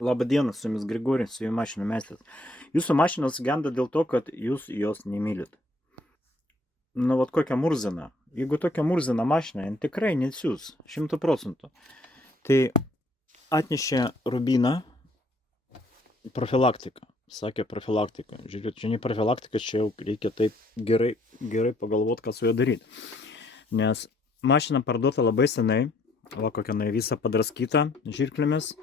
Labą dieną, su jumis Grigorijus, su jumis mašinų meistras. Jūsų mašinos genda dėl to, kad jūs jos nemylit. Nu, vat kokią murziną. Jeigu tokia murzina mašina, jin tikrai neatsiūs, 100%. Tai atnešė Rubiną profilaktiką. Sakė profilaktika. Žiūrėt, čia ne profilaktika, čia jau reikia taip gerai pagalvoti, ką su juo daryti. Nes mašina parduota labai senai, va kokia visa padraskyta žirklėmis,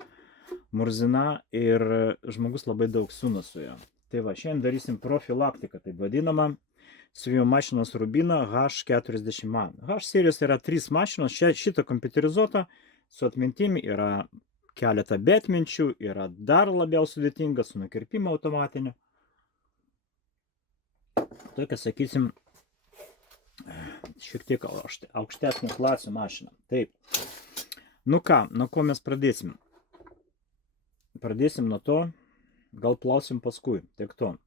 murzina ir žmogus labai daug sūna su juo. Tai va, šiandien darysim profilaktiką, taip vadinamą, siuvimo mašinos Rubina H40A. H serijos yra 3 mašinos, šita kompiuterizuota, su atmintimi yra keletą be atminčių, yra dar labiau sudėtinga, su nukirpimu automatiniu. Tokia, sakysim, šiek tiek aukštesnio klasių mašina. Taip. Nu ką, nuo ko mes pradėsim? Pradėsim nuo to, gal plausim paskui, tiek to.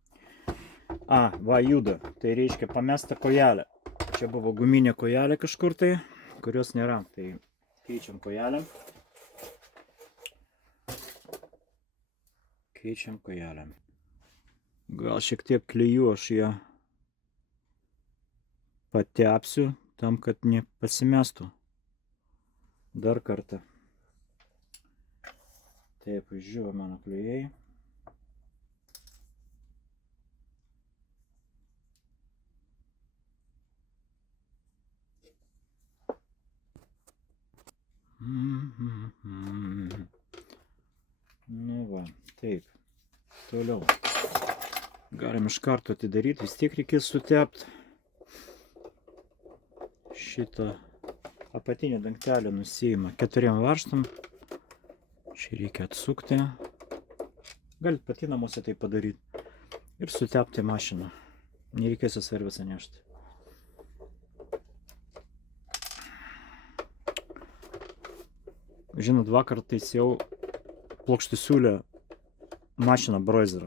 Va, juda, tai reiškia pamesta kojelė. Čia buvo guminė kojelė kažkur tai, kurios nėra, tai keičiam kojelę. Keičiam kojelę. Gal šiek tiek klijų aš ją patepsiu, tam, kad nepasimestų. Dar kartą. Taip, žiūrėjau mano klijai. Nu va, taip. Toliau. Galim iš karto atidaryti, vis tiek reikės sutepti. Šitą apatinį dangtelį nusiima 4 varžtam. Čia reikia atsukti. Galit pati namuose tai padaryti. Ir sutepti mašiną. Nereikės į servisą nešti. Žinot, vakar taisiau plokštisiūlę mašiną Broizer.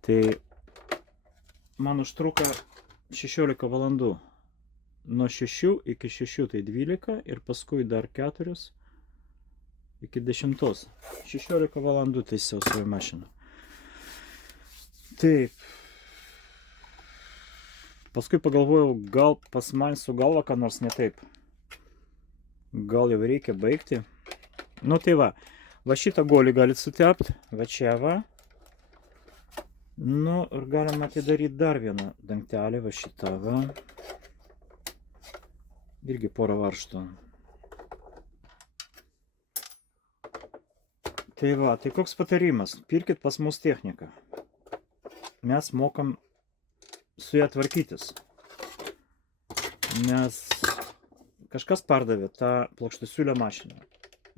Tai man užtruko 16 valandų. Nuo 6 iki 6 tai 12 ir paskui dar 4 iki 10. 16 valandų taisiau savo mašiną. Taip. Paskui pagalvojau, gal pas man su galva ką nors ne taip. Gal jau reikia baigti. Nu tai va šitą golį galit sutepti, va čia va. Nu ir galima atidaryti dar vieną dangtelį, va šitą va. Irgi porą varžtų. Tai va, tai koks patarimas? Pirkit pas mus techniką. Mes mokam su ją tvarkytis. Nes kažkas pardavė tą plokštisiūlę mašiną.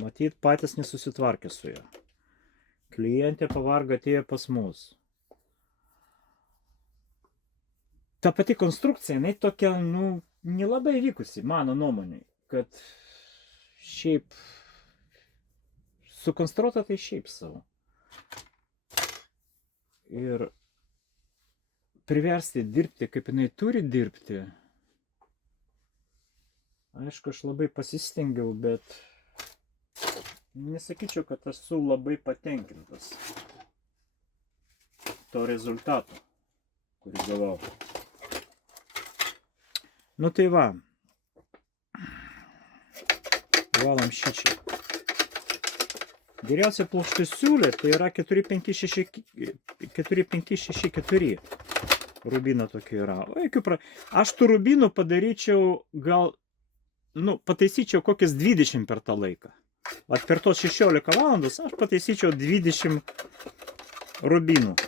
Matyt, patys nesusitvarkė su ją. Klientė pavargo, atėjo pas mus. Ta pati konstrukcija, jinai tokia, nu, nelabai vykusi, mano nuomonė, kad šiaip sukonstruota tai šiaip savo. Ir priversti dirbti, kaip jinai turi dirbti, aišku, aš labai pasistengiau, bet nesakyčiau, kad esu labai patenkintas to rezultato, kurį gavau. Nu tai va, valam šičia. Geriausia plokštisiūlė tai yra 4564. Rubino tokia yra. Aš tų rubinų padaryčiau gal, nu, pataisyčiau kokias 20 per tą laiką. Vat per tos 16 valandos aš pataisyčiau 20 rubinų.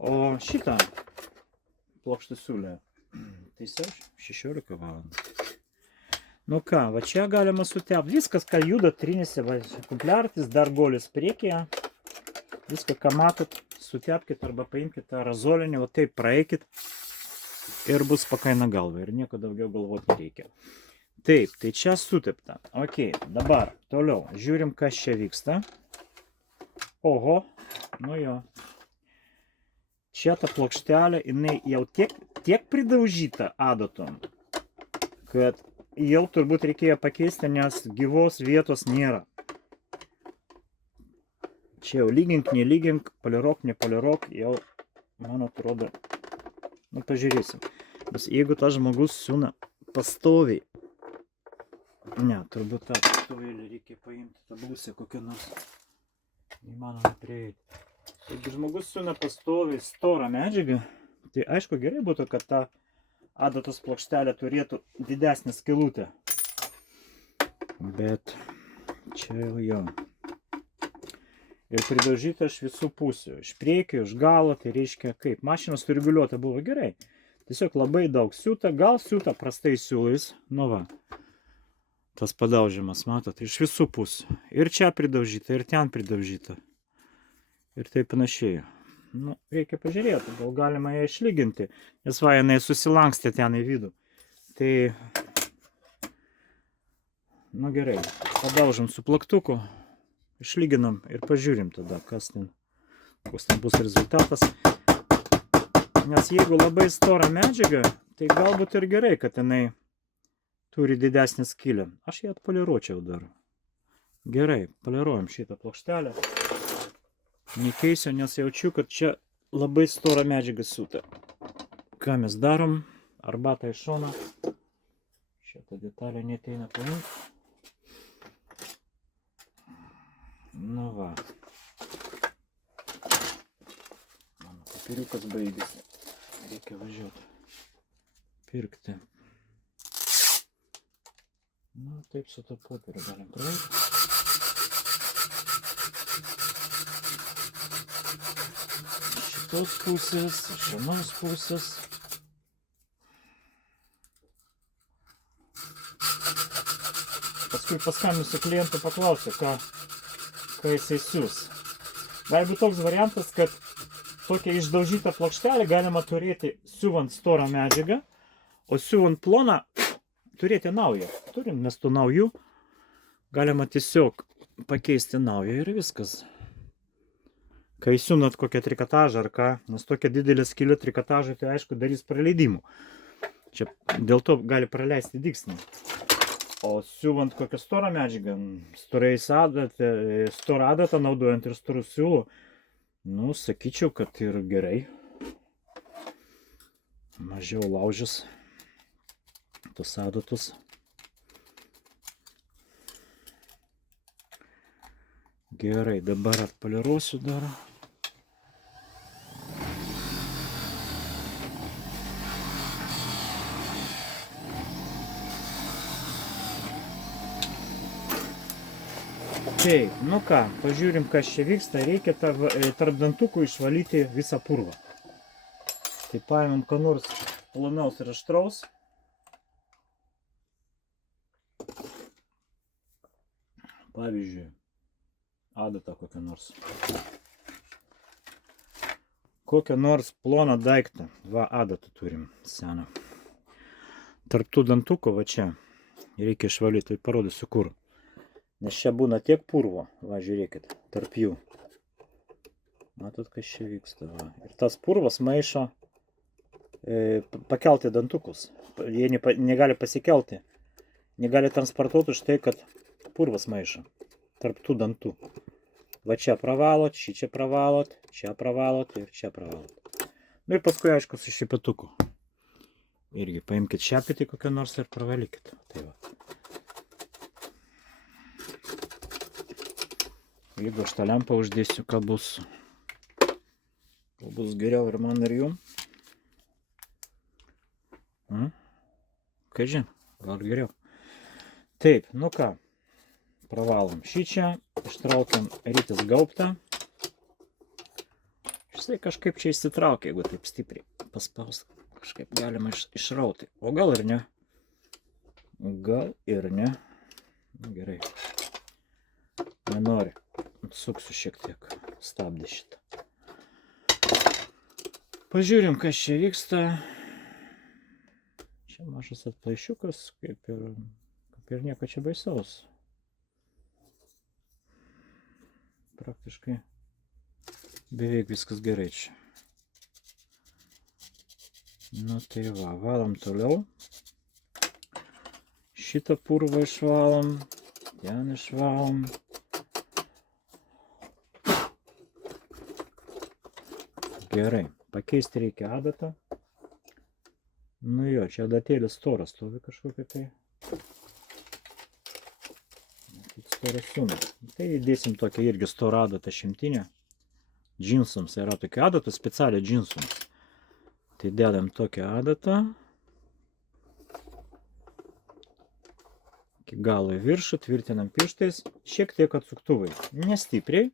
O šitą plokštisiūlę taisiau 16 valandų. Nu ką, va čia galima sutepti. Viskas, ką juda, trinėse, va, kumpliartis, dar golis priekyje. Viską, ką matot, sutepkit arba paimkit tą razolinį, va taip praeikit ir bus pakaina galva ir nieko daugiau galvoti nereikia. Taip, tai čia sutepta. Ok, dabar toliau žiūrim, kas čia vyksta. Oho, nu jo. Čia ta plokštelė, jinai jau tiek pridaužyta adatom, kad jau turbūt reikėjo pakeisti, nes gyvos vietos nėra. Čia jau lygink, nelygink, polirok, nepolirok, jau, man atrodo, nu pažiūrėsim. Nes jeigu tas žmogus siūna pastoviai, ne, turbūt tą pastovėlį reikia paimti, tą būsę kokią nors, įmanoma prieiti. Jeigu žmogus siūna pastoviai storą medžiagą, tai aišku gerai būtų, kad ta adatos plokštelė turėtų didesnę skylutę. Bet čia jau jo. Ir pridaužyta iš visų pusių. Iš priekio, iš galo, tai reiškia kaip. Mašinos sureguliuota buvo gerai. Tiesiog labai daug siūta, gal siūta prastai siūlais. Nu va. Tas padaužimas, matot, iš visų pusių. Ir čia pridaužyta, ir ten pridaužyta. Ir taip panašiai. Nu, reikia pažiūrėti, gal galima ją išlyginti. Nes va, jinai susilankstė ten į vidų. Tai, nu gerai, padaužom su plaktuku. Išlyginam ir pažiūrim tada, koks ten bus rezultatas. Nes jeigu labai stora medžiaga, tai galbūt ir gerai, kad jinai turi didesnį skylę. Aš ją atpoliruočiau dar. Gerai, poliruojam šitą plokštelę. Nekeisiu, nes jaučiu, kad čia labai stora medžiaga siūta. Ką mes darom? Arbatą į šoną. Šitą detalę neteina paimti. Nu va. Mano papiriukas baigėsi. Reikia važiuoti. Pirkti. Nu, taip su to popieriu galim praeiti. Šitos pusės, šios pusės. Paskui paskambinsiu klientui, paklausiu, ką jisai siūs. Gali būti toks variantas, kad tokią išdaužytą plokštelę galima turėti siūvant storą medžiagą, o siūvant ploną turėti naują. Turim mes tų naujų, galima tiesiog pakeisti naują ir viskas. Kai siūnat kokią trikotažą ar ką, nes tokia didelė skylė trikotažai, tai aišku darys praleidimų. Čia dėl to gali praleisti dygsnį. O siūvant kokią storą medžiagą, storą adatą naudojant ir storų siūlų, nu, sakyčiau, kad ir gerai. Mažiau laužys tos adatos. Gerai, dabar atpoliruosiu dar. Taip, nu ką, pažiūrim, kas čia vyksta. Reikia tarp dantukų išvalyti visą purvą. Tai paimam ką nors planaus ir aštraus. Pavyzdžiui, adatą kokią nors. Kokią nors ploną daiktą. Va, adatą turim seną. Tarp tų dantukų, va čia, reikia išvalyti. Tai parodysiu kur. Nes čia būna tiek purvo, va žiūrėkit, tarp jų. Matot, kas čia vyksta, va. Ir tas purvas maišo pakelti dantukus. Jie negali pasikelti, negali transportuoti už tai, kad purvas maišo tarp tų dantų. Va čia pravalot, čia pravalot ir čia pravalot. Nu ir paskui, aišku, su šepetuku. Irgi paimkit šepetį kokią nors ir pravalykit. Tai va. Jeigu aš tą lempą uždėsiu, ką bus geriau ir man ir jum. Ką žin, gal geriau. Taip, nu ką, pravalom šičia, ištraukiam rytis gaubtą. Štai kažkaip čia įsitraukia, jeigu taip stipriai paspaus, kažkaip galima išrauti. O gal ir ne. Gal ir ne. Nu, gerai. Nenori. Suksiu šiek tiek. Stabdį šitą. Pažiūrim, kas čia vyksta. Čia mažas atplaišiukas, kaip ir nieko čia baisaus. Praktiškai beveik viskas gerai čia. Nu tai va, valom toliau. Šitą purvą išvalom. Ten išvalom. Gerai. Pakeisti reikia adatą. Nu jo, čia adatėlis storas stovi kažkokia tai. Storas suma. Tai įdėsim tokią irgi storą adatą šimtinę. Džinsams yra tokia adata specialią džinsams. Tai dedam tokią adatą. Iki galo į viršų, tvirtinam pirštais. Šiek tiek atsuktuvai. Nestipriai,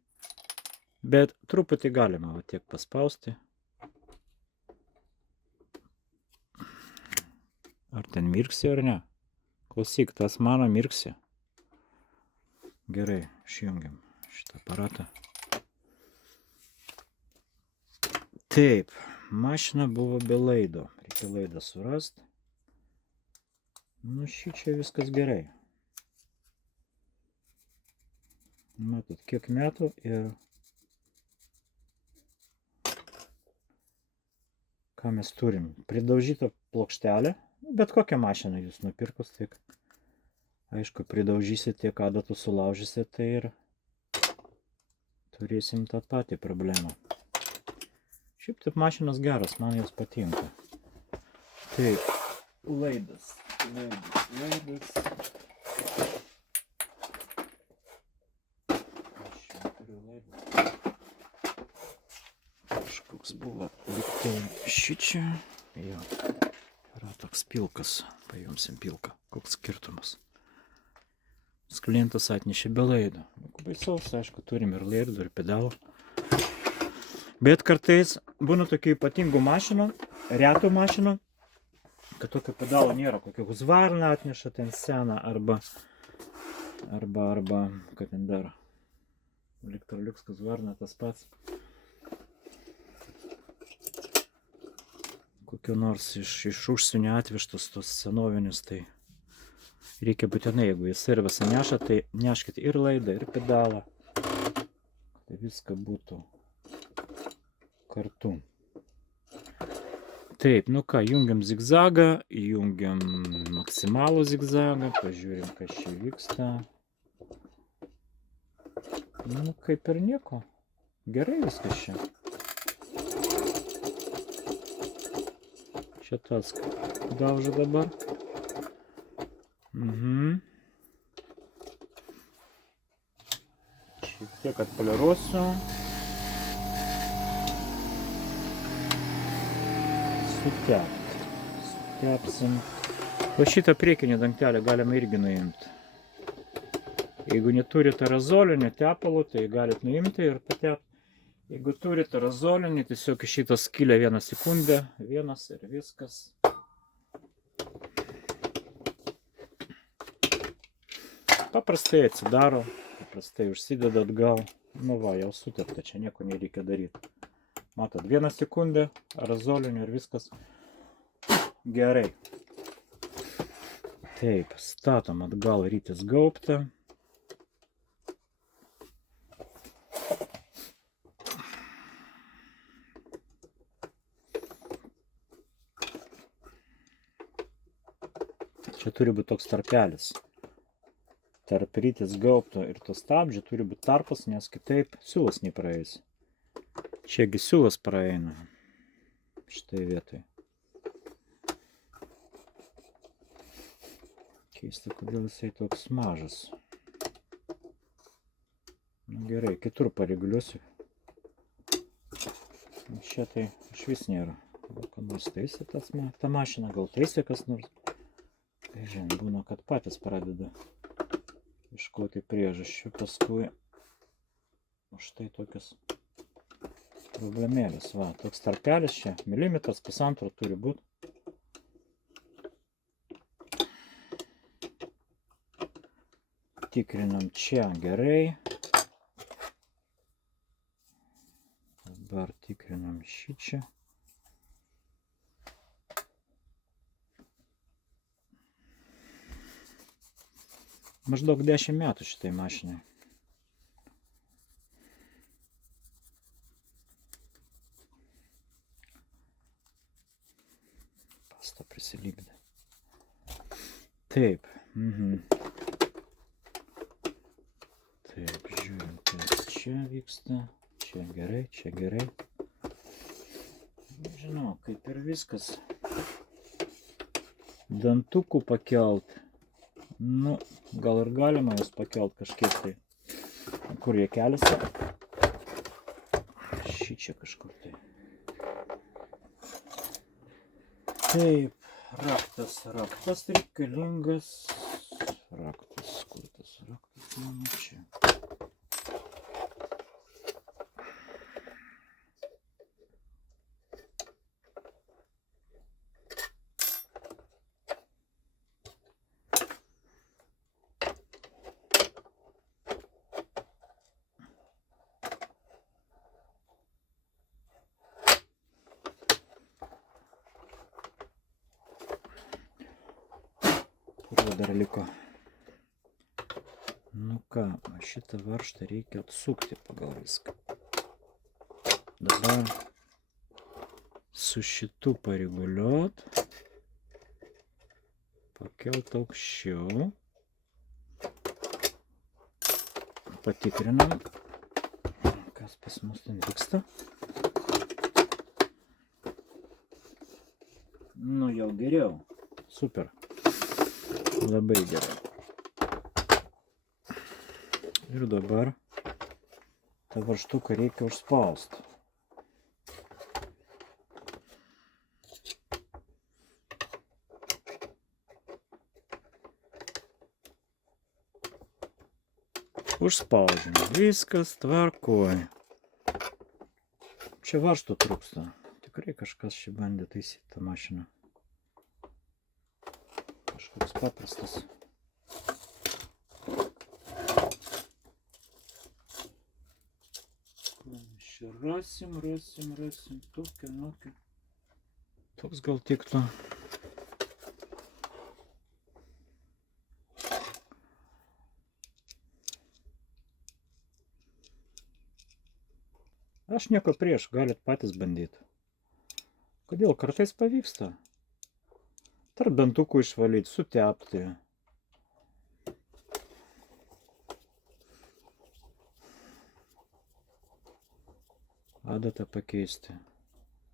bet truputį galima va tiek paspausti. Ar ten mirksi ar ne? Klausyk, tas mano mirksi. Gerai, išjungiam šitą aparatą. Taip, mašina buvo be laido. Reikia laidą surasti. Nu, šičia viskas gerai. Matot, kiek metų ir ką mes turim. Pridaužytą plokštelę. Bet kokią mašiną jūs nupirkus, tik aišku, pridaužysit, tiek adatų sulaužysit, tai ir turėsim tą patį problemą. Šiaip taip mašinas geras, man jos patinka. Taip, laidas. Aš čia turiu laidą. Kažkoks buvo liktai šičia. Jo. Yra toks pilkas, paimsim pilką. Koks skirtumas. Klientas atnešė be laido. Baisaus, aišku, turim ir laidų, ir pedalų. Bet kartais būna tokių ypatingų mašinų, retų mašinų, kad tokio pedalo nėra. Kokio Husqvarna atneša ten seną, arba, kad ten dar. Electrolux Husqvarna tas pats. Kokio nors iš užsienio atvežtas tos senovinis, tai reikia būtinai, jeigu į servisą neša, tai neškite ir laidą, ir pedalą. Tai viską būtų kartu. Taip, nu ką, jungiam zigzagą, jungiam maksimalų zigzagą, pažiūrim, kas čia vyksta. Nu, kaip ir nieko. Gerai viskas čia. Čia tas daužo dabar. Šiek tiek atpoliruosiu. Sutepsim. O šitą priekinį dangtelį galima irgi nuimti. Jeigu neturite aerozolinio tepalo, tai galite nuimti ir patepti. Jeigu turite aerozolinį, tiesiog iš šitą skylę 1 sekundę, vienas ir viskas. Paprastai atsidaro, paprastai užsideda atgal. Nu va, jau sutepta, čia nieko nereikia daryti. Matot, 1 sekundę aerozolinio ir viskas gerai. Taip, statom atgal rytis gaubtą. Čia turi būti toks tarpelis. Tarp rytis gaubto ir to stabdžio turi būti tarpas, nes kitaip siūlas nepraeis. Čiagi siūlas praeina. Štai vietoj. Keista, kodėl jisai toks mažas. Nu, gerai, kitur pareguliuosiu. Čia tai išvis nėra. Gal ką nors taisė ta mašina, gal taisė kas nors. Tai žinai, būna, kad patys pradeda ieškoti priežasčių, paskui štai tokios problemėlės. Va, toks tarpelis čia, milimetras, pusantro turi būti. Tikrinam čia gerai. Dabar tikrinam šičia. Maždaug 10 metų šitai mašinai. Pasta prisilipdė. Taip. Taip, žiūrim, kas čia vyksta. Čia gerai, čia gerai. Nežinau, kaip ir viskas. Dantukų pakelt. Nu, gal ir galima jas pakelt kažkiek tai. Kur jie keliasi? Šičia kažkur tai. Taip, raktas reikalingas. Raktas, kur tas raktas? Nu, čia. Kur dar liko? Nu ką, šitą varžtą reikia atsukti pagal viską. Dabar su šitu pareguliuot. Pakelt aukščiau. Patikrinam, kas pas mus ten vyksta. Nu jau geriau. Super. Labai gerai. Ir dabar tą varžtuką reikia užspausti. Užspaudžiam. Viskas tvarkoj. Čia varžtų trūksta. Tikrai kažkas čia bandė taisyti tą mašiną. Kažkoks paprastas. Rasim. Tokį. Toks gal tiktų. Aš nieko prieš, galit patys bandyti. Kodėl kartais pavyksta? Tarp dantukų išvalyti, sutepti. Adatą pakeisti.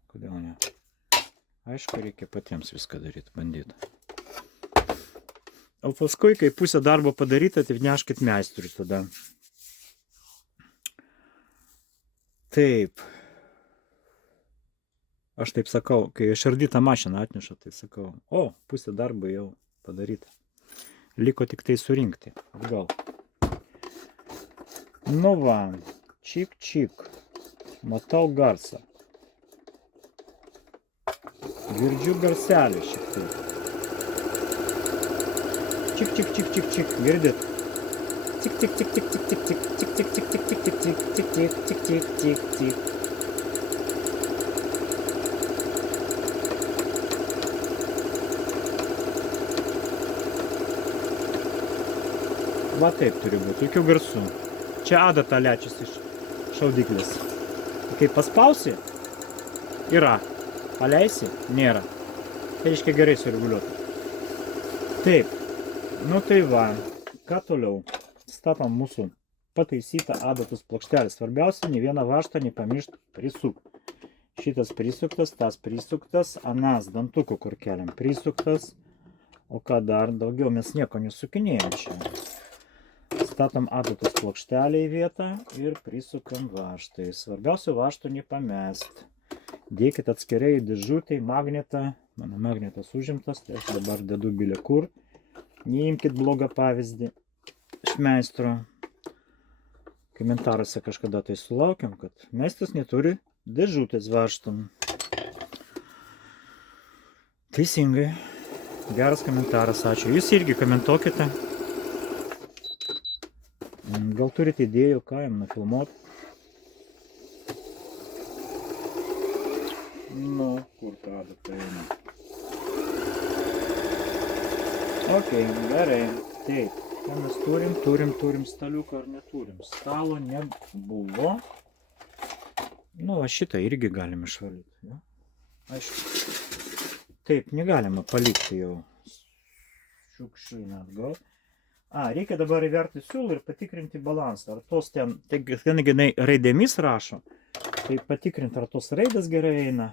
Kodėl ne? Aišku, reikia patiems viską daryti, bandyti. O paskui, kai pusę darbo padaryta, tai neškit meistriui tada. Taip. Aš taip sakau, kai išardytą mašiną atneša, tai sakau, o, pusė darbo jau padaryta. Liko tik tai surinkti. Atgal. Nu va, čik. Matau garsą. Girdžiu garselį šiek tiek. Čik. Girdit? Tik. Va taip turi būti, jokių garsų. Čia adata lečiasi iš šaudyklės. Kai paspausi, yra. Paleisi, nėra. Tai reiškia gerai sureguliuota. Taip. Nu tai va. Ką toliau? Statom mūsų pataisytą adatos plokštelę. Svarbiausia, ne vieną varžtą nepamiršti prisukti. Šitas prisuktas, tas prisuktas, anas dantukų kur keliam prisuktas. O ką dar daugiau mes nieko nesukinėjom čia. Statom adatos plokštelę į vietą ir prisukam varžtai. Svarbiausia varžtų nepamest. Dėkit atskirai dėžutę į magnetą. Mano magnetas užimtas, tai aš dabar dedu bilė kur. Neimkit blogą pavyzdį iš meistro. Komentaruose kažkada tai sulaukiam, kad meistras neturi dėžutės varžtam. Teisingai. Geras komentaras, ačiū. Jūs irgi komentuokite. Gal turite idėjų, ką jam nufilmuot? Nu, kur ta adata eina? Ok, gerai. Taip, ką mes turim staliuką ar neturim? Stalo nebuvo. Nu, va šitą irgi galim išvalyti. Ja? Aišku. Taip, negalima palikti jau šiukšlyną atgal. Reikia dabar įverti siūlą ir patikrinti balansą. Ar tos ten raidėmis rašo, tai patikrinti, ar tos raidas gerai eina.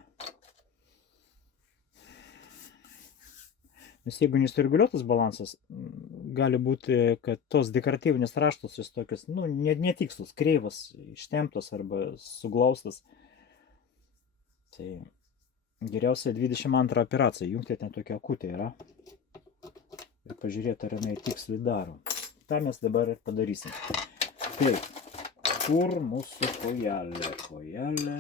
Nes jeigu nesureguliuotas balansas, gali būti, kad tos dekoratyvinės raštos jos tokios, nu, netikslus, kreivas, ištemptos arba suglaustas. Tai geriausia 22 operacija, jungti ten tokia akutė yra. Ir pažiūrėti, ar jinai tiksliai daro. Ta mes dabar ir padarysim. Taip, kur mūsų kojelė? Kojelė.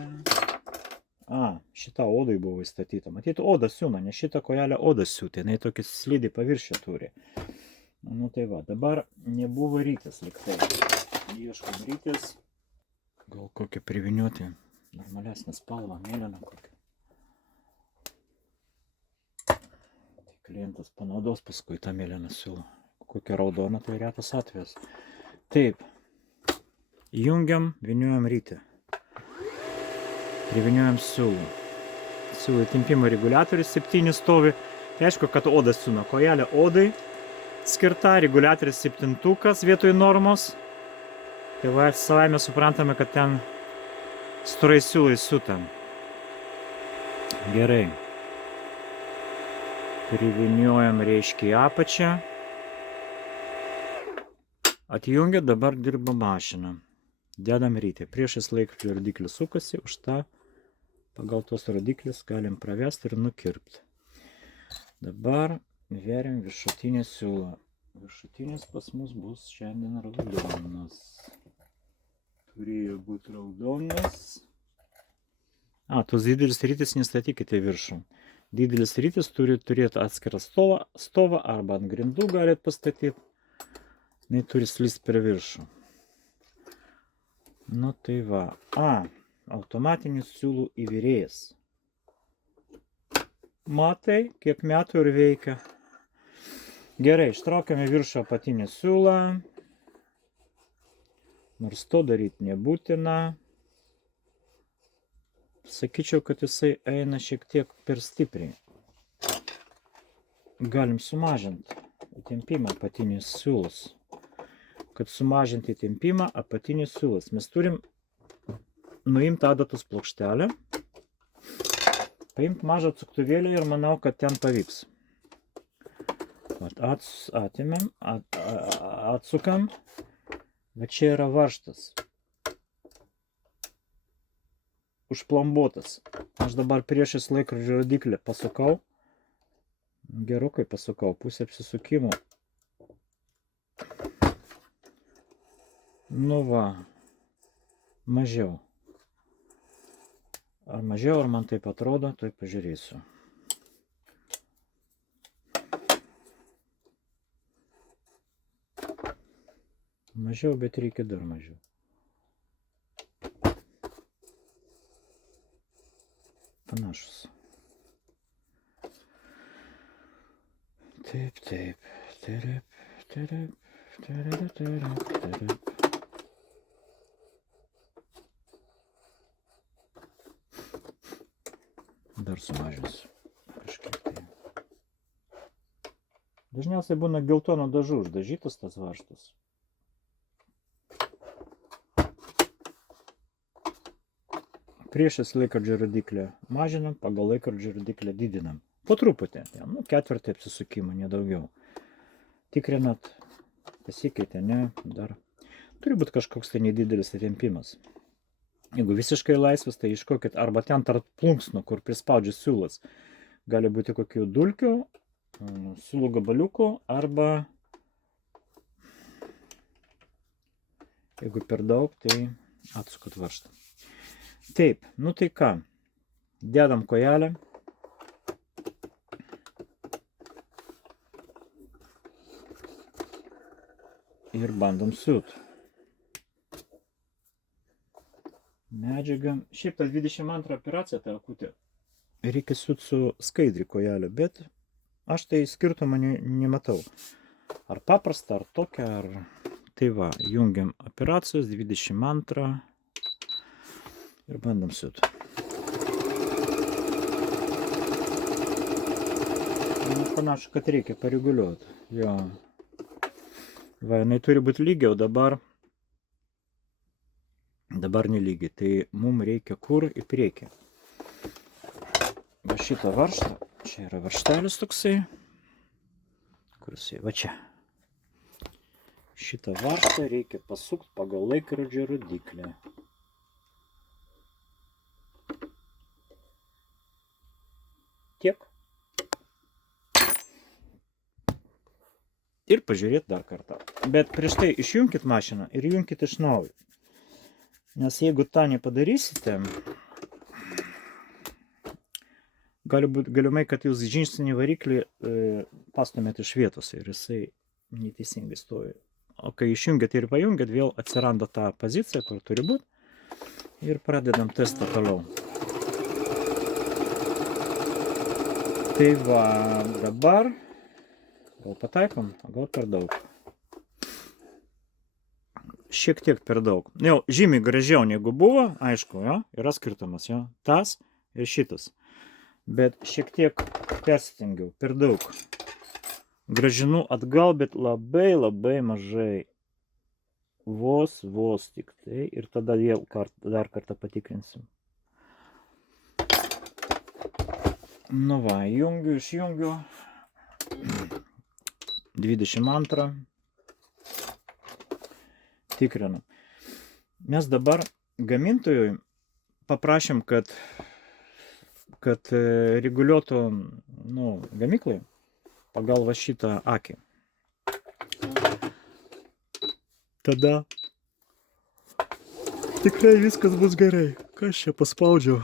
Šita odai buvo įstatyta. Matyt, oda siūna, nes šitą kojelę oda siūti. Jinai tokį slidį paviršių turi. Nu tai va, dabar nebuvo rytis liktai. Ieškom rytis. Gal kokią priviniuoti normalesnę spalvą, mėlyną kokią. Tai klientas panaudos paskui tą mėlyną siūlą. Kokią raudoną, tai retas atvejas. Taip. Jungiam, viniuojam rytį. Priviniuojam siūlų. Siūlų tempimo reguliatorius 7 stovi. Tai aišku, kad oda siūna. Kojelė odai skirta, reguliatorius 7 vietoj normos. Tai va, savaime suprantame, kad ten storai siūlai siūtam. Gerai. Priviniuojam reiškia į apačią. Atjungia, dabar dirba mašina. Dedam rytį. Priešais laikrodžio rodiklis sukasi, už tą pagal tos rodiklis galim pravesti ir nukirpti. Dabar veriam viršutinę siūlą. Viršutinis pas mus bus šiandien raudonas. Turėjo būti raudonas. Tos didelis rytis nestatykite viršų. Didelis rytis turi turėti atskirą stovą arba ant grindų galit pastatyti. Jis turi slysti per viršų. Nu tai va. Automatinis siūlų įvyrėjas. Matai, kiek metų ir veikia. Gerai, ištraukiame viršų apatinį siūlą. Nors to daryti nebūtina. Sakyčiau, kad jisai eina šiek tiek per stipriai. Galim sumažinti įtempimą apatinės siūlos. Kad sumažinti tempimą apatinis siūlas. Mes turim nuimti adatos plokštelę, paimti mažą atsuktuvėlį ir manau, kad ten pavyks. Atimėm, atsukam, va čia yra varžtas. Užplombuotas. Aš dabar priešais laikrodžio rodiklį pasukau, gerokai pasukau, pusę apsisukimo. Nu va, mažiau. Ar mažiau, ar man taip atrodo, tai pažiūrėsiu. Mažiau, bet reikia dar mažiau. Panašus. Taip, taip. Terep, terep, terep, terep, terep. Dar sumažinsiu kažkiek tai. Dažniausiai būna geltono dažu uždažytas tas varžtas. Priešais laikrodžio rodiklį mažinam, pagal laikrodžio rodiklį didinam. Po truputį, ketvirtį apsisukimą, nedaugiau. Tikrinat, pasikeitė, ne, dar. Turi būti kažkoks tai nedidelis įtempimas. Jeigu visiškai laisvas, tai iškokit arba ten tarp plunksnų, kur prispaudžia siūlas. Gali būti kokių dulkių, siūlų gabaliukų, arba jeigu per daug, tai atsukat varžtą. Taip, nu tai ką, dedam kojelę. Ir bandom siūt. Medžiaga. Šiaip ta 22 operacija, ta akutė, reikia siūt su skaidri kojelė, bet aš tai skirtumą nematau. Ar paprasta, ar tokia, ar... Tai va, jungiam operacijos 22 ir bandom siūt. Panašu, kad reikia pareguliuoti. Jo. Va, jinai turi būti lygiai, o dabar nelygiai. Tai mums reikia kur į priekį. Va šitą varžtą, čia yra varžtelis toksai. Kur jisai? Va čia. Šitą varžtą reikia pasukti pagal laikrodžio rodiklę. Tiek. Ir pažiūrėti dar kartą. Bet prieš tai išjunkit mašiną ir junkit iš naujo. Nes jeigu tą nepadarysite, galimai, kad jūs žingsninį variklį pastumėt iš vietos ir jisai neteisingai stovi. O kai išjungiat ir pajungiat, vėl atsiranda ta pozicija, kur turi būti. Ir pradedam testą toliau. Tai va, dabar gal pataikom, gal per daug. Šiek tiek per daug. Jau žymiai gražiau negu buvo, aišku, jo, yra skirtumas, jo, tas ir šitas. Bet šiek tiek persistengiau, per daug. Grąžinu atgal, bet labai mažai. Vos tik tai. Ir tada vėl dar kartą patikrinsim. Nu va, jungiu, išjungiu. 22. Tikrinu. Mes dabar gamintojui paprašėm, kad reguliuotų gamyklai pagal va šitą akį. Tada tikrai viskas bus gerai. Kas čia paspaudžiau?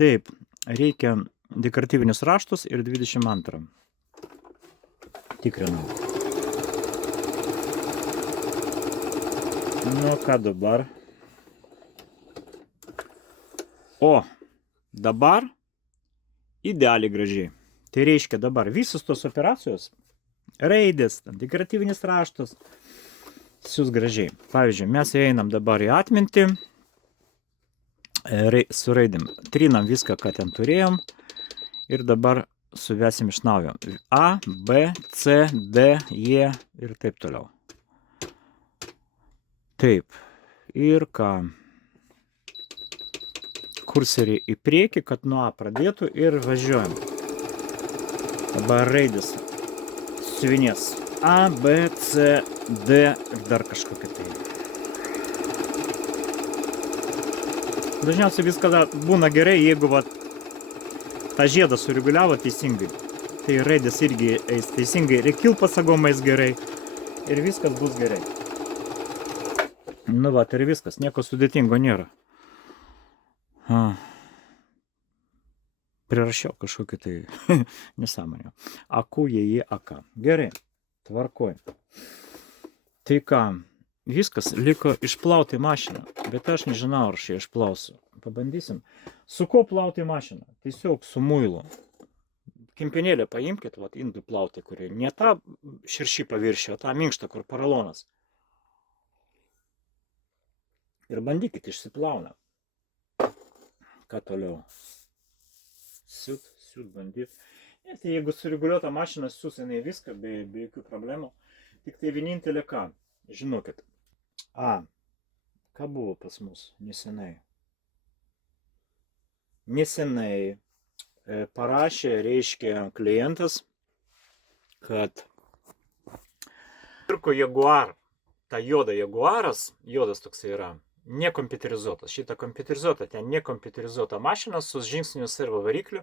Taip, reikia dekoratyvinius raštus ir 22. Tikrinau. Nu ką dabar? O, dabar idealiai gražiai. Tai reiškia dabar visos tos operacijos, raidės, dekoratyvinis raštas, siūs gražiai. Pavyzdžiui, mes einam dabar į atmintį, su raidėm, trinam viską, ką ten turėjom ir dabar suvesim iš naujo. A, B, C, D, E ir taip toliau. Taip. Ir ką? Kurserį į priekį, kad nuo A pradėtų ir važiuojam. Dabar raidės siuvinės A, B, C, D ir dar kažkokia tai. Dažniausiai viskas būna gerai, jeigu tą žiedą sureguliavo teisingai. Tai raidės irgi eis teisingai, ir kilpasagom eis gerai ir viskas bus gerai. Nu va, ir viskas, nieko sudėtingo nėra. Prirašiau kažkokį tai nesąmonę. Aku, jie, aka. Gerai, tvarkoj. Tai ką, viskas, liko išplauti mašiną, bet aš nežinau, ar aš ją išplausiu. Pabandysim. Su ko plauti mašiną? Tiesiog su muilu. Kempinėlę paimkit, indų plauti, kuri ne tą širšį paviršį, o tą minkštą, kur poralonas. Ir bandykit, išsiplauna. Ką toliau? Siūt bandyt. Tai jeigu sureguliuota mašina, siūs jinai viską, be jokių problemų. Tik tai vienintelė ką, žinokit. Ką buvo pas mus nesenai? Nesenai parašė, reiškia, klientas, kad pirko Jaguar, ta juoda Jaguaras, juodas toks yra, nekompiuterizuotas. Šitą kompiuterizuota, ten nekompiuterizuota mašina su žingsniniu servo varikliu.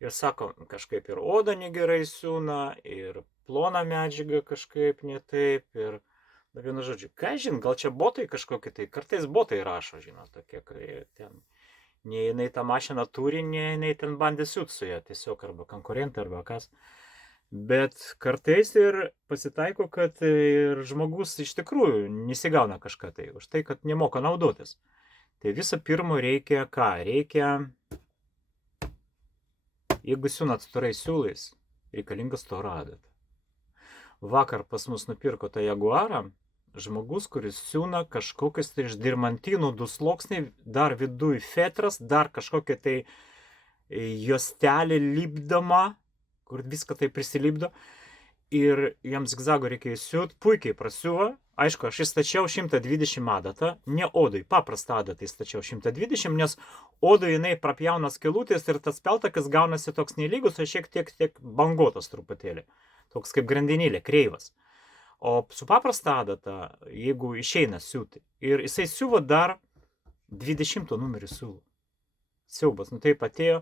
Ir sako, kažkaip ir oda negerai siūna, ir plona medžiaga kažkaip ne taip. Ir vienu žodžiu, ką žin, gal čia botai kažkokie tai, kartais botai rašo, žinot, tokie, kai ten nei jinai tą mašiną turi, nei jinai ten bandė siūt su ją, tiesiog arba konkurentai, arba kas. Bet kartais ir pasitaiko, kad ir žmogus iš tikrųjų nesigauna kažką tai, už tai, kad nemoka naudotis. Tai visą pirma reikia ką? Reikia, jeigu siūnat storais siūlais, reikalingas storą adatą. Vakar pas mus nupirko tą Jaguarą žmogus, kuris siūna kažkokius tai iš dirmantinų 2 sluoksniai, dar viduj fetras, dar kažkokia tai juostelė lipdoma, kur viską tai prisilipdo, ir jam zigzago reikėjo siūt, puikiai prasiuvo. Aišku, aš įstačiau 120 adatą, ne odui, paprastą adatą įstačiau 120, nes odui jinai prapjauna skylutės ir tas peltakas gaunasi toks nelygus, o šiek tiek bangotas truputėlį. toks kaip grandinėlė, kreivas. O su paprasta adata, jeigu išeina siūti, ir jisai siuvo dar 20 numerį siūlų. Siaubas, taip atėjo,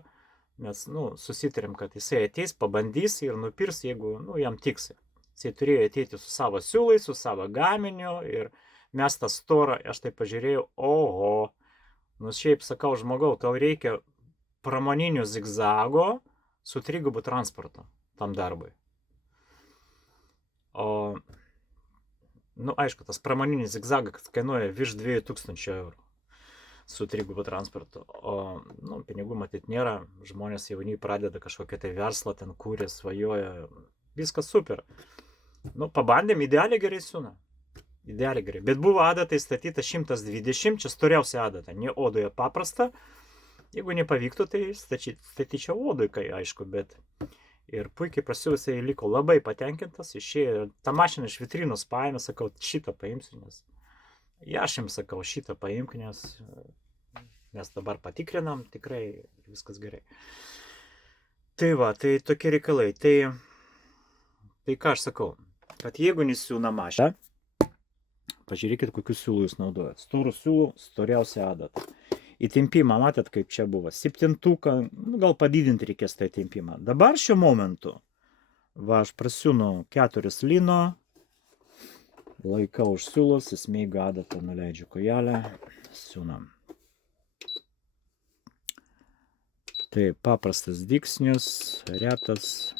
mes, susitarėm, kad jisai ateis, pabandys ir nupirs, jeigu, jam tiksi. Jisai turėjo ateiti su savo siūlais, su savo gaminiu ir mes tą storą, aš tai pažiūrėjau, oho, šiaip sakau, žmogau, tau reikia pramoninio zigzago su 3 transportu tam darbui. O, aišku, tas pramoninis zigzagas kainuoja virš 2000 eurų su 3 transportu. O, pinigų matyt nėra, žmonės jauni pradeda kažkokią tai verslą, ten kūrė, svajoja, viskas super. Pabandėm, idealiai gerai siūna. Idealiai gerai. Bet buvo adatai statyta 120, čia storiausia adata, ne odoje paprasta. Jeigu nepavyktų, tai statyčiau odui, aišku, bet ir puikiai prasiuvusiai liko labai patenkintas, išėjo, tą mašiną iš vitrinos paėmė, sakau, šitą paimsiu, nes aš jums sakau, šitą paimk, nes mes dabar patikrinam, tikrai viskas gerai. Tai va, tai tokie reikalai. Tai ką aš sakau, kad jeigu nesiūna mašiną, pažiūrėkit, kokius siūlų jūs naudojat. Storų siūlų, storiausia adata. Įtempimą, matėt, kaip čia buvo. 7, gal padidinti reikės tą įtempimą. Dabar šiuo momentu, aš prasiūnu 4 lino, laikau už siūlos, įsmeigu adatą, nuleidžiu kojelę, siūnam. Tai paprastas dygsnius, retas,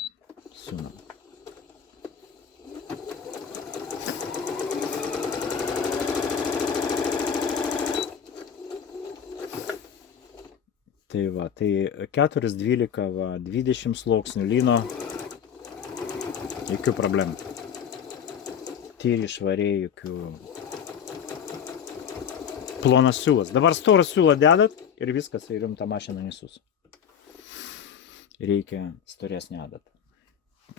siūnam. Tai va, tai 4,12, 20 sluoksnių lino, jokių problemų. Tyri švariai, jokių. Plonas siūlas. Dabar storą siūlą dedat ir viskas, ir jums tą mašiną nesus. Reikia storesnį adatą.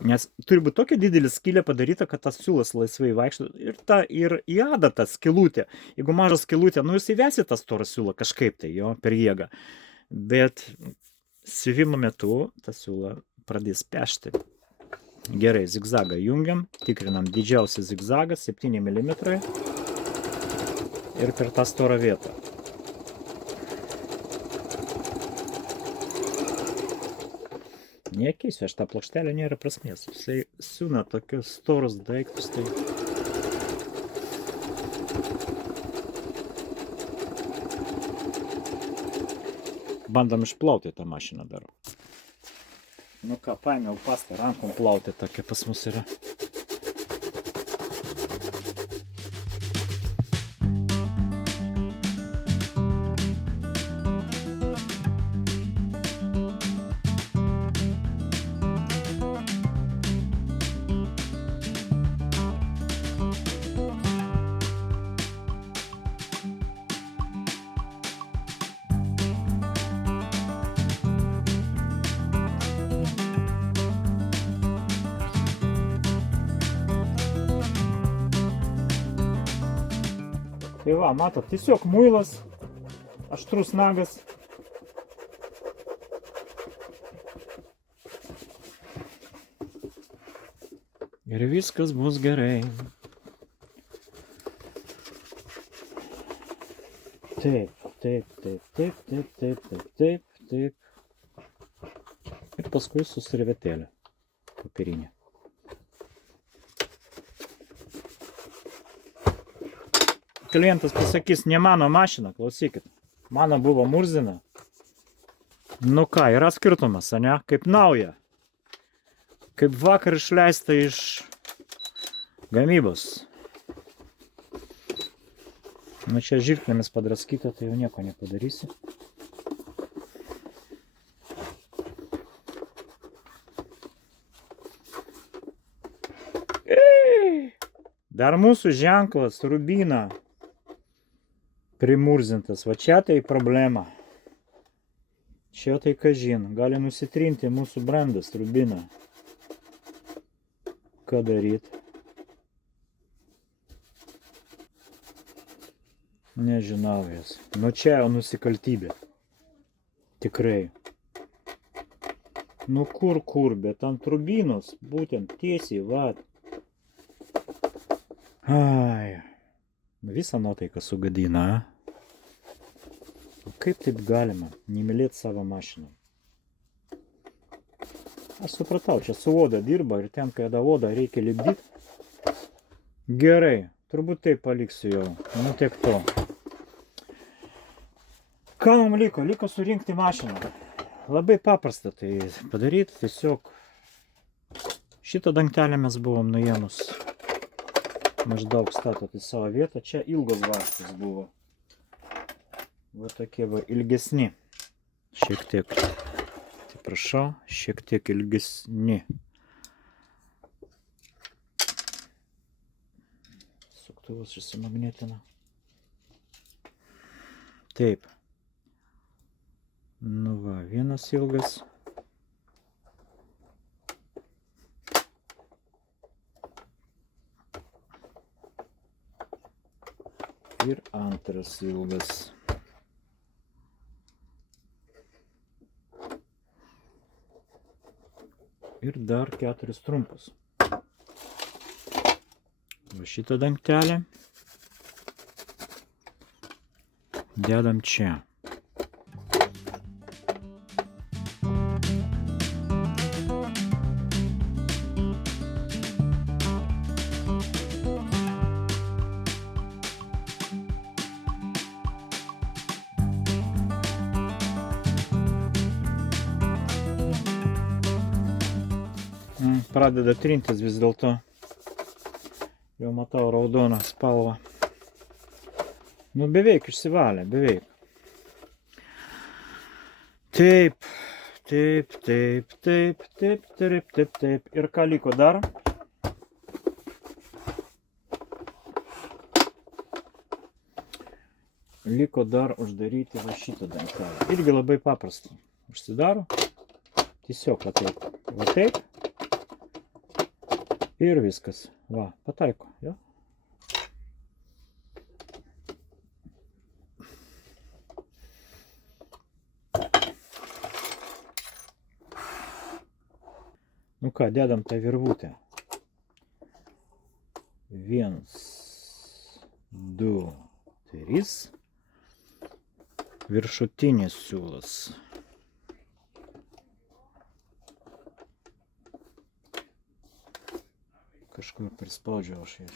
Nes turi būti tokia didelė skylė padaryta, kad tas siūlas laisvai vaikšto ir į adatą skylutę. Jeigu mažą skylutę, jūs įvesi tą storą siūlą kažkaip tai, per jėgą. Bet siuvimo metu tą siūlą pradės pešti. Gerai, zigzagą jungiam, tikrinam didžiausią zigzagą, 7 mm ir per tą storą vietą. Nekeisiu, aš tą plokštelę nėra prasmės. Jisai siūna tokius storus daiktus. Tai... Bandom išplauti tą mašiną dar. Ką, paėmiau pastą, rankom plauti tokia pas mus yra. Tai va, matot, tiesiog muilas, aštrus nagas. Ir viskas bus gerai. Taip. Ir paskui su servetėlė popierinė. Klientas pasakys, ne mano mašina, klausykit. Mano buvo murzina. Ką, yra skirtumas, ane? Kaip nauja. Kaip vakar išleista iš gamybos. Čia žirklėmis padraskyta, tai jau nieko nepadarysi. Dar mūsų ženklas, Rubina. Primurzintas. Va čia tai problema. Čia tai kažin. Gali nusitrinti mūsų brandas, Rubina. Ką daryt? Nežinau jas. Čia jau nusikaltybė. Tikrai. Nu kur, bet ant turbinos, būtent tiesiai, va. Ai, visą nuotaiką sugadina, Kaip taip galima nemylėti savo mašiną? Aš supratau, čia su oda dirba ir ten, kada odą reikia lipdyti. Gerai, turbūt taip paliksiu jau. Nu tiek to. Ką mums liko? Liko surinkti mašiną. Labai paprasta tai padaryti. Tiesiog šitą dangtelę mes buvom nuėmus. Maždaug statot į savo vietą. Čia ilgos vaštas buvo. Va tokie va ilgesni. Šiek tiek. Prašau, šiek tiek ilgesni. Suktuvas susimagnetina. Taip. Nu va, vienas ilgas. Ir antras ilgas. Ir dar 4 trumpus. Va šitą dangtelę dedam čia. Pradeda trintis vis dėlto. Jau matau raudoną spalvą. Nu beveik išsivalė, beveik. Taip. Ir ką liko dar? Liko dar uždaryti va šitą dangtelę. Irgi labai paprasta. Užsidaro. Tiesiog va taip. Va taip. Ir viskas. Va, pataiko. Jo? Nu ką, dedam tą virvutę. 1, 2, 3. Viršutinis siūlas. Kažkur prispaudžiau aš ją.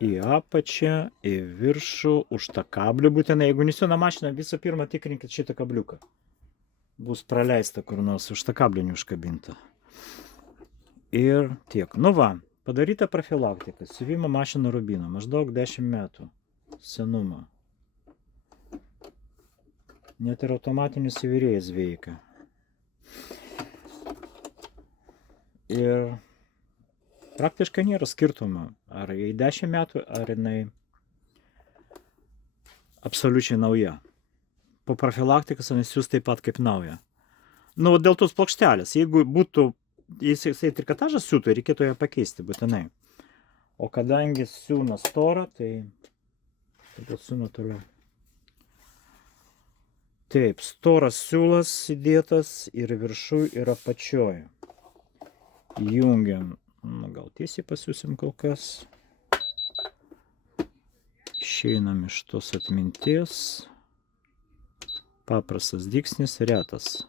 Į apačią, į viršų, už tą kablį būtinai. Jeigu nesena mašina, visą pirma tikrinkit šitą kabliuką. Bus praleista kur nors, už tą kablį neužkabinta. Ir tiek. Nu va, padaryta profilaktika. Siuvimo mašinų rubino. Maždaug 10 metų senumo. Net ir automatinis įvyrėjas veikia. Ir praktiškai nėra skirtumo, ar jai 10 metų, ar jinai absoliučiai nauja. Po profilaktikos jinai siūs taip pat kaip nauja. Nu, dėl tos plokštelės, jeigu būtų, jisai trikotažą siūtų, reikėtų ją pakeisti būtinai. O kadangi siūna stora, tai tada siūna toliau. Taip, storas siūlas įdėtas ir viršui ir apačioj. Jungiam, nu, gal tiesiai pasiūsim kol kas. Išeinam iš tos atminties. Paprastas dygsnis, retas.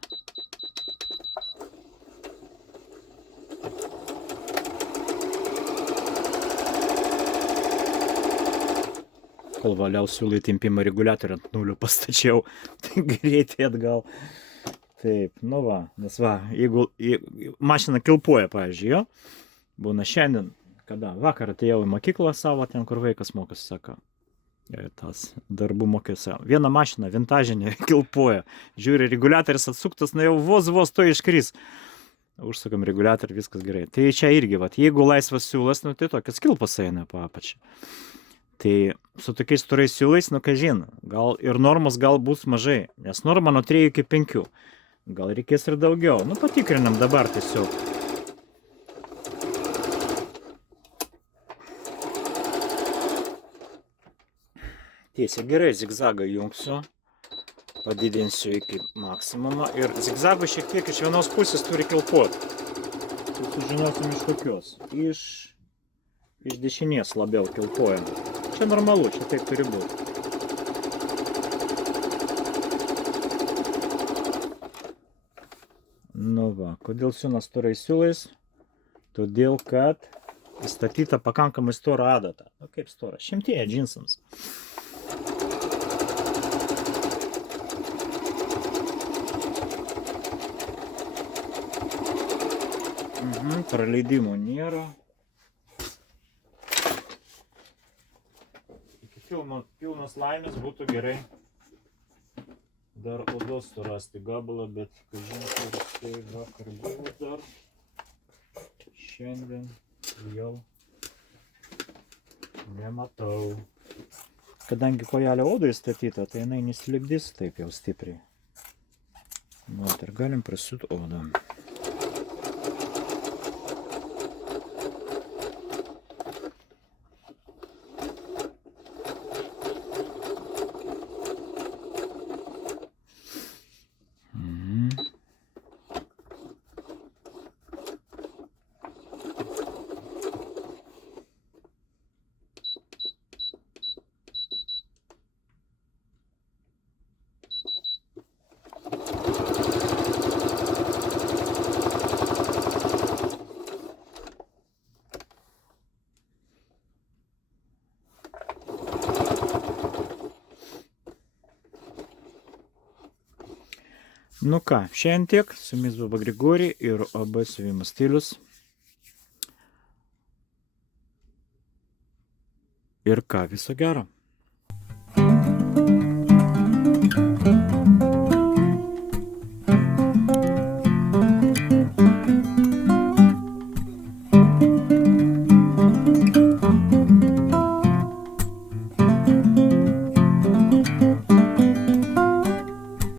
Kol valiau siūlai tempimo reguliatorių ant 0 pastačiau, tai greitai atgal. Taip, nu va, nes va, jeigu mašina kilpuoja, pavyzdžiui, jo, būna šiandien, kada vakar atėjau į mokyklą savo, ten kur vaikas mokosi, sako, tas darbų mokėsi. Viena mašina, vintažinė, kilpuoja, žiūri, reguliatorius atsuktas, na jau vos to iškris. Užsukam reguliatorių, viskas gerai. Tai čia irgi, va, jeigu laisvas siūlas, nu tai tokias kilpas eina po apačią. Tai su tokiais storais siūlais, nu kažin, gal ir normos gal bus mažai, nes norma nuo 3 iki 5. Gal reikės ir daugiau. Nu, patikrinam dabar tiesiog. Tiesiai gerai zigzagą jungsiu. Padidinsiu iki maksimumo ir zigzagų šiek tiek iš vienos pusės turi kilpot. Tai sužinosim iš kokios. Iš dešinės labiau kilpojam. Čia normalu, čia taip turi būti. Nu va, kodėl siūna storais siūlais? Todėl, kad įstatyta pakankamai stora adata. Nu kaip stora? Šimtėje džinsams. Praleidimų nėra. Iki pilnos laimės būtų gerai dar odos surasti gabalą, bet kažin, ar tai vakar buvo dar. Šiandien jau nematau. Kadangi kojelė odai statyta, tai jinai nesilipdys taip jau stipriai. Nu, ir galim prasiūt odą. Nu ką, šiandien tiek, su jumis buvo Grigorij ir OB siuvimo stilius. Ir ką, viso gero.